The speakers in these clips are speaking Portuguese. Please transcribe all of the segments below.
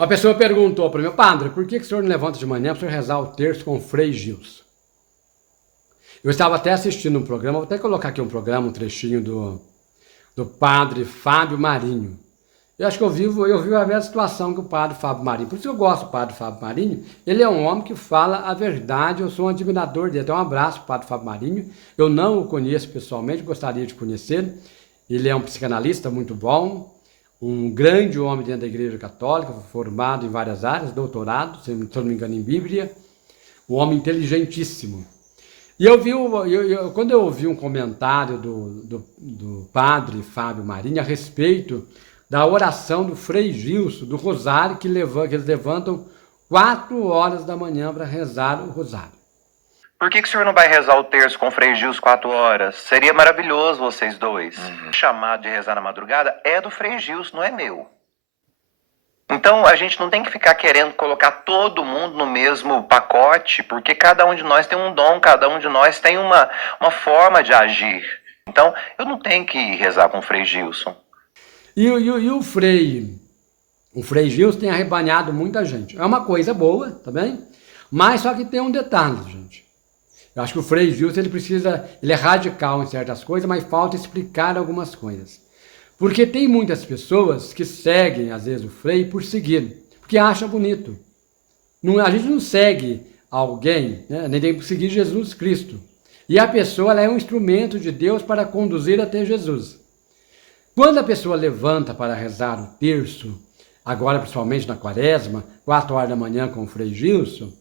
Uma pessoa perguntou para mim: padre, por que o senhor não levanta de manhã para o senhor rezar o terço com o Frei Gilson? Eu estava até assistindo um programa, vou até colocar aqui um programa, um trechinho do padre Fábio Marinho. Eu acho que eu vi a mesma situação que o padre Fábio Marinho. Por isso eu gosto do padre Fábio Marinho. Ele é um homem que fala a verdade, eu sou um admirador dele. Então um abraço para o padre Fábio Marinho. Eu não o conheço pessoalmente, gostaria de conhecê-lo. Ele é um psicanalista muito bom, um grande homem dentro da Igreja Católica, formado em várias áreas, doutorado, se não me engano, em Bíblia. Um homem inteligentíssimo. E quando eu ouvi um comentário do padre Fábio Marinho a respeito da oração do Frei Gilson, do rosário, que eles levantam 4 horas da manhã para rezar o rosário. Por que o senhor não vai rezar o terço com o Frei Gilson 4 horas? Seria maravilhoso vocês dois. O chamado de rezar na madrugada é do Frei Gilson, não é meu. Então a gente não tem que ficar querendo colocar todo mundo no mesmo pacote, porque cada um de nós tem um dom, cada um de nós tem uma forma de agir. Então eu não tenho que rezar com o Frei Gilson. E o Frei Gilson tem arrebanhado muita gente. É uma coisa boa, tá bem? Mas só que tem um detalhe, gente. Eu acho que o Frei Gilson, ele é radical em certas coisas, mas falta explicar algumas coisas. Porque tem muitas pessoas que seguem, às vezes, o Frei por seguir, porque acham bonito. A gente não segue alguém, né? Nem tem que seguir Jesus Cristo. E a pessoa ela é um instrumento de Deus para conduzir até Jesus. Quando a pessoa levanta para rezar o terço, agora principalmente na quaresma, 4 horas da manhã com o Frei Gilson,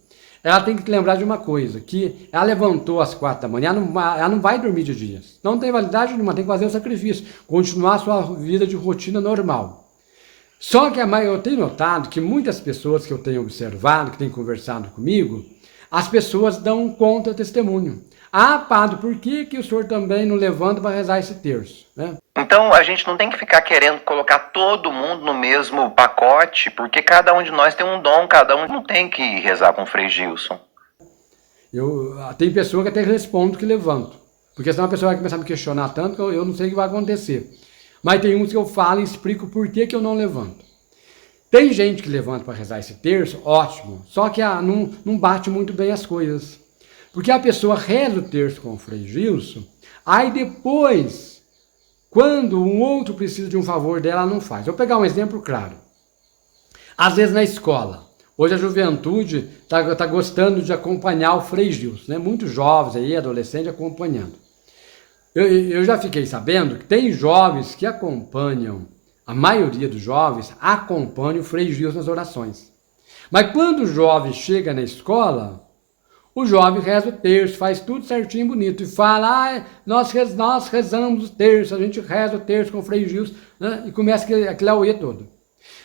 ela tem que lembrar de uma coisa, que ela levantou às 4 da manhã, ela não vai dormir de dia. Não tem validade nenhuma, tem que fazer o sacrifício, continuar a sua vida de rotina normal. Só que eu tenho notado que muitas pessoas que eu tenho observado, que têm conversado comigo, as pessoas dão um contra-testemunho. Ah, padre, por que o senhor também não levanta para rezar esse terço? Né? Então a gente não tem que ficar querendo colocar todo mundo no mesmo pacote, porque cada um de nós tem um dom, cada um não tem que rezar com o Frei Gilson. Tem pessoa que até respondo que levanto, porque senão a pessoa vai começar a me questionar tanto que eu não sei o que vai acontecer. Mas tem uns que eu falo e explico por que eu não levanto. Tem gente que levanta para rezar esse terço, ótimo, só que não bate muito bem as coisas. Porque a pessoa reza o terço com o Frei Gilson, aí depois, quando um outro precisa de um favor dela, ela não faz. Eu vou pegar um exemplo claro. Às vezes na escola, hoje a juventude está gostando de acompanhar o Frei Gilson, né? Muitos jovens aí, adolescentes, acompanhando. Eu já fiquei sabendo que tem jovens que acompanham, a maioria dos jovens acompanha o Frei Gilson nas orações. Mas quando o jovem chega na escola, o jovem reza o terço, faz tudo certinho e bonito, e fala, nós rezamos o terço, a gente reza o terço com o Frei Gilson, né? E começa aquele auê todo.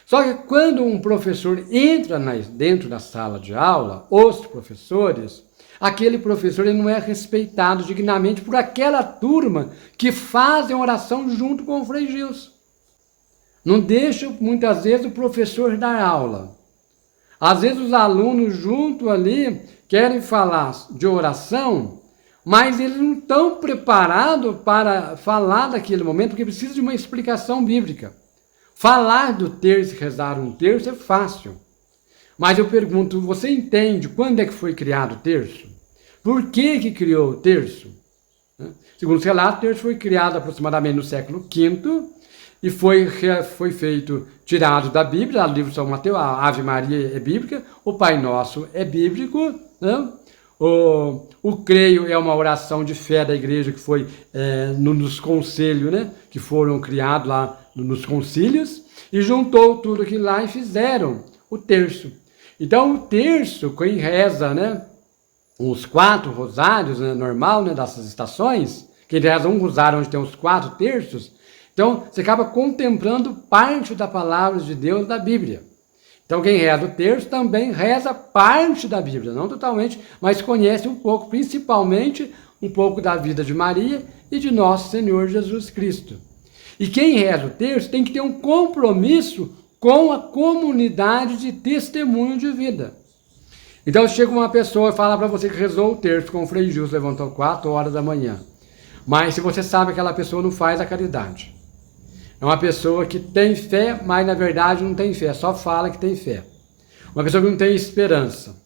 Só que quando um professor entra dentro da sala de aula, os professores, aquele professor ele não é respeitado dignamente por aquela turma que fazem oração junto com o Frei Gilson. Não deixa, muitas vezes, o professor dar aula. Às vezes os alunos junto ali querem falar de oração, mas eles não estão preparados para falar daquele momento, porque precisa de uma explicação bíblica. Falar do terço e rezar um terço é fácil. Mas eu pergunto, você entende quando é que foi criado o terço? Por que criou o terço? Segundo os relatos, o terço foi criado aproximadamente no século V e foi feito, tirado da Bíblia, do livro de São Mateus, a Ave Maria é bíblica, o Pai Nosso é bíblico, né? O creio é uma oração de fé da igreja que foi nos conselhos, né? Que foram criados lá nos concílios, e juntou tudo aquilo lá e fizeram o terço. Então o terço, quem reza, né? Os 4 rosários, né, normal, né, dessas estações, quem reza um rosário onde tem os 4 terços, então você acaba contemplando parte da palavra de Deus da Bíblia. Então quem reza o terço também reza parte da Bíblia, não totalmente, mas conhece um pouco, principalmente um pouco da vida de Maria e de nosso Senhor Jesus Cristo. E quem reza o terço tem que ter um compromisso com a comunidade de testemunho de vida. Então chega uma pessoa e fala para você que rezou o terço com o Frei Gilson, levantou 4 horas da manhã. Mas se você sabe que aquela pessoa não faz a caridade, é uma pessoa que tem fé, mas na verdade não tem fé, só fala que tem fé. Uma pessoa que não tem esperança.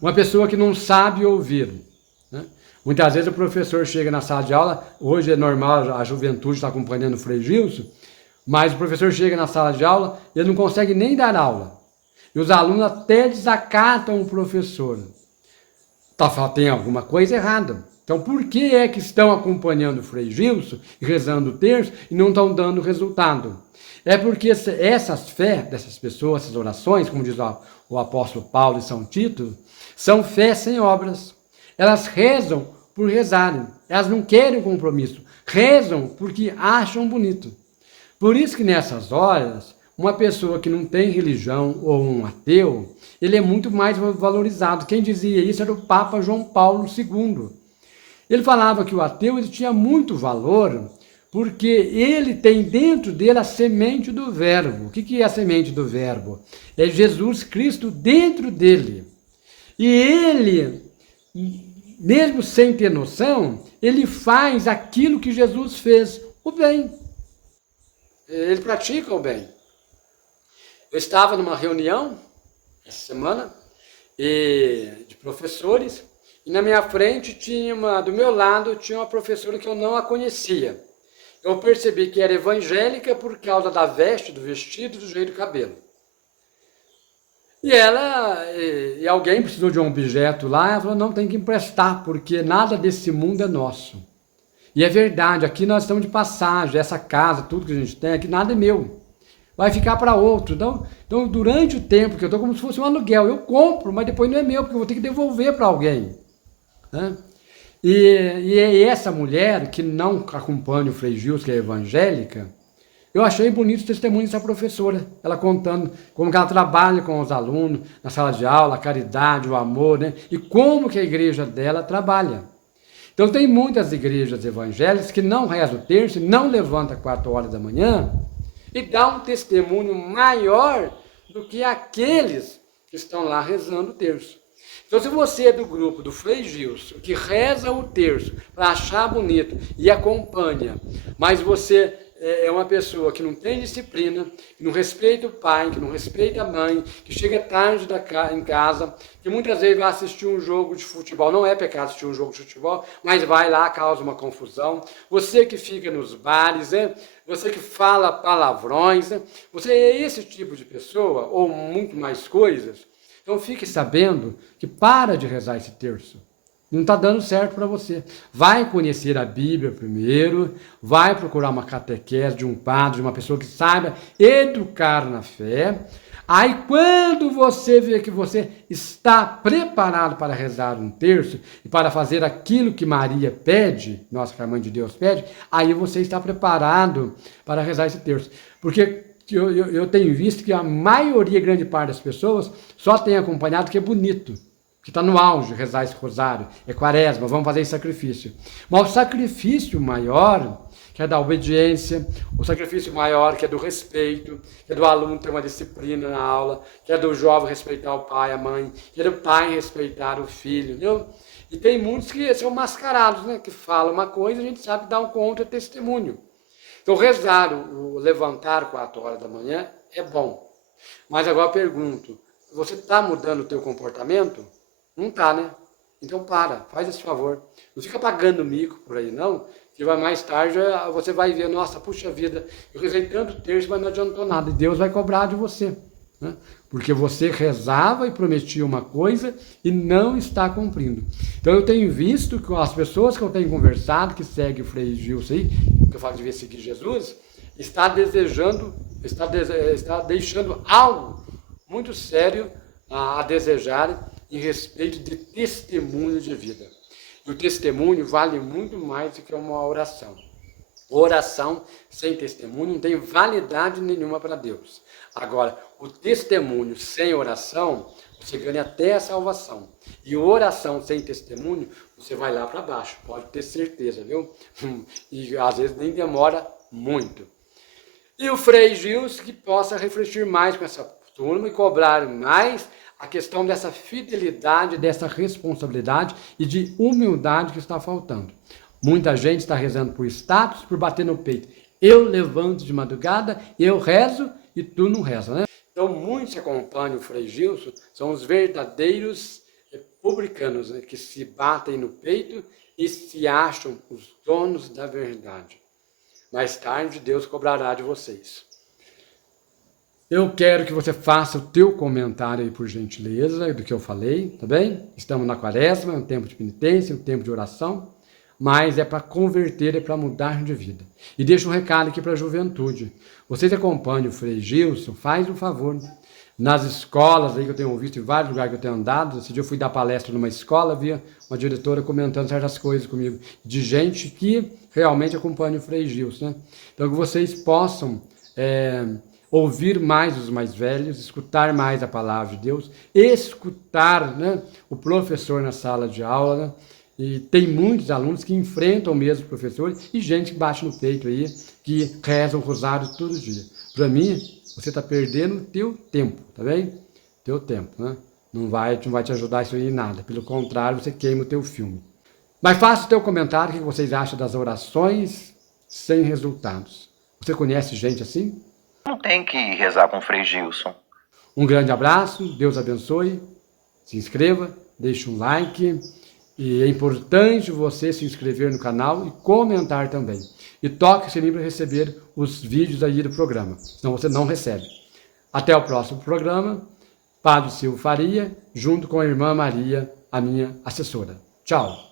Uma pessoa que não sabe ouvir. Né? Muitas vezes o professor chega na sala de aula, hoje é normal, a juventude está acompanhando o Frei Gilson, mas o professor chega na sala de aula e ele não consegue nem dar aula. E os alunos até desacatam o professor. Tem alguma coisa errada. Então, por que é que estão acompanhando o Frei Gilson e rezando o terço e não estão dando resultado? É porque essas fé dessas pessoas, essas orações, como diz o apóstolo Paulo e São Tito, são fé sem obras. Elas rezam por rezarem. Elas não querem compromisso. Rezam porque acham bonito. Por isso que nessas horas, uma pessoa que não tem religião ou um ateu, ele é muito mais valorizado. Quem dizia isso era o Papa João Paulo II. Ele falava que o ateu ele tinha muito valor porque ele tem dentro dele a semente do verbo. O que é a semente do verbo? É Jesus Cristo dentro dele. E ele, mesmo sem ter noção, ele faz aquilo que Jesus fez, o bem. Ele pratica o bem. Eu estava numa reunião, essa semana, de professores, e na minha frente, do meu lado, tinha uma professora que eu não a conhecia. Eu percebi que era evangélica por causa da veste, do vestido, do jeito do cabelo. E alguém precisou de um objeto lá, ela falou, não, tem que emprestar, porque nada desse mundo é nosso. E é verdade, aqui nós estamos de passagem, essa casa, tudo que a gente tem aqui, nada é meu. Vai ficar para outro. Então, durante o tempo que eu estou, como se fosse um aluguel, eu compro, mas depois não é meu, porque eu vou ter que devolver para alguém. Né? E essa mulher, que não acompanha o Frei Gilson, que é evangélica, eu achei bonito o testemunho dessa professora, ela contando como que ela trabalha com os alunos, na sala de aula, a caridade, o amor, né? E como que a igreja dela trabalha. Então tem muitas igrejas evangélicas que não rezam o terço, não levantam 4 horas da manhã e dá um testemunho maior do que aqueles que estão lá rezando o terço. Então se você é do grupo do Frei Gilson, que reza o terço para achar bonito e acompanha, mas você é uma pessoa que não tem disciplina, que não respeita o pai, que não respeita a mãe, que chega tarde em casa, que muitas vezes vai assistir um jogo de futebol, não é pecado assistir um jogo de futebol, mas vai lá, causa uma confusão. Você que fica nos bares, você que fala palavrões, você é esse tipo de pessoa, ou muito mais coisas, então fique sabendo que para de rezar esse terço. Não está dando certo para você. Vai conhecer a Bíblia primeiro, vai procurar uma catequese de um padre, de uma pessoa que saiba educar na fé. Aí quando você vê que você está preparado para rezar um terço e para fazer aquilo que Maria pede, nossa que a Mãe de Deus pede, aí você está preparado para rezar esse terço. Porque eu tenho visto que a maioria, grande parte das pessoas, só tem acompanhado que é bonito. Que está no auge, rezar esse rosário, é quaresma, vamos fazer esse sacrifício. Mas o sacrifício maior, que é da obediência, o sacrifício maior, que é do respeito, que é do aluno ter uma disciplina na aula, que é do jovem respeitar o pai, a mãe, que é do pai respeitar o filho, entendeu? E tem muitos que são mascarados, né? Que falam uma coisa e a gente sabe dar um contra-testemunho. Então, rezar, levantar 4 horas da manhã é bom. Mas agora eu pergunto, você está mudando o teu comportamento? Não está, né? Então faz esse favor. Não fica pagando mico por aí, não. Que vai mais tarde, você vai ver, nossa, puxa vida, eu rezei tanto terço, mas não adiantou nada. E Deus vai cobrar de você. Né? Porque você rezava e prometia uma coisa e não está cumprindo. Então eu tenho visto que as pessoas que eu tenho conversado, que seguem o Frei Gilson aí, que eu falo de ver seguir Jesus, está deixando algo muito sério a desejar em respeito de testemunho de vida. E o testemunho vale muito mais do que uma oração. Oração sem testemunho não tem validade nenhuma para Deus. Agora, o testemunho sem oração, você ganha até a salvação. E oração sem testemunho, você vai lá para baixo, pode ter certeza, viu? E às vezes nem demora muito. E o Frei Gilson que possa refletir mais com essa turma e cobrar mais a questão dessa fidelidade, dessa responsabilidade e de humildade que está faltando. Muita gente está rezando por status, por bater no peito. Eu levanto de madrugada, eu rezo e tu não reza, né? Então, muitos que acompanham o Frei Gilson são os verdadeiros republicanos, né, que se batem no peito e se acham os donos da verdade. Mais tarde, Deus cobrará de vocês. Eu quero que você faça o teu comentário aí, por gentileza, do que eu falei, tá bem? Estamos na quaresma, é um tempo de penitência, um tempo de oração, mas é para converter, é para mudar de vida. E deixa um recado aqui para a juventude. Vocês acompanham o Frei Gilson, faz um favor. Nas escolas aí que eu tenho visto, em vários lugares que eu tenho andado, esse dia eu fui dar palestra numa escola, via uma diretora comentando certas coisas comigo, de gente que realmente acompanha o Frei Gilson, né? Então que vocês possam ouvir mais os mais velhos, escutar mais a palavra de Deus, escutar, né, o professor na sala de aula, né? E tem muitos alunos que enfrentam mesmo professores e gente que bate no peito aí, que reza o rosário todo dia. Para mim, você está perdendo o teu tempo, tá bem? Teu tempo, né? Não vai te ajudar isso aí em nada. Pelo contrário, você queima o teu filme. Mas faça o teu comentário, o que vocês acham das orações sem resultados. Você conhece gente assim? Não tem que rezar com o Frei Gilson. Um grande abraço, Deus abençoe. Se inscreva, deixe um like. E é importante você se inscrever no canal e comentar também. E toque o sininho para receber os vídeos aí do programa, senão você não recebe. Até o próximo programa. Padre Silvio Faria, junto com a irmã Maria, a minha assessora. Tchau.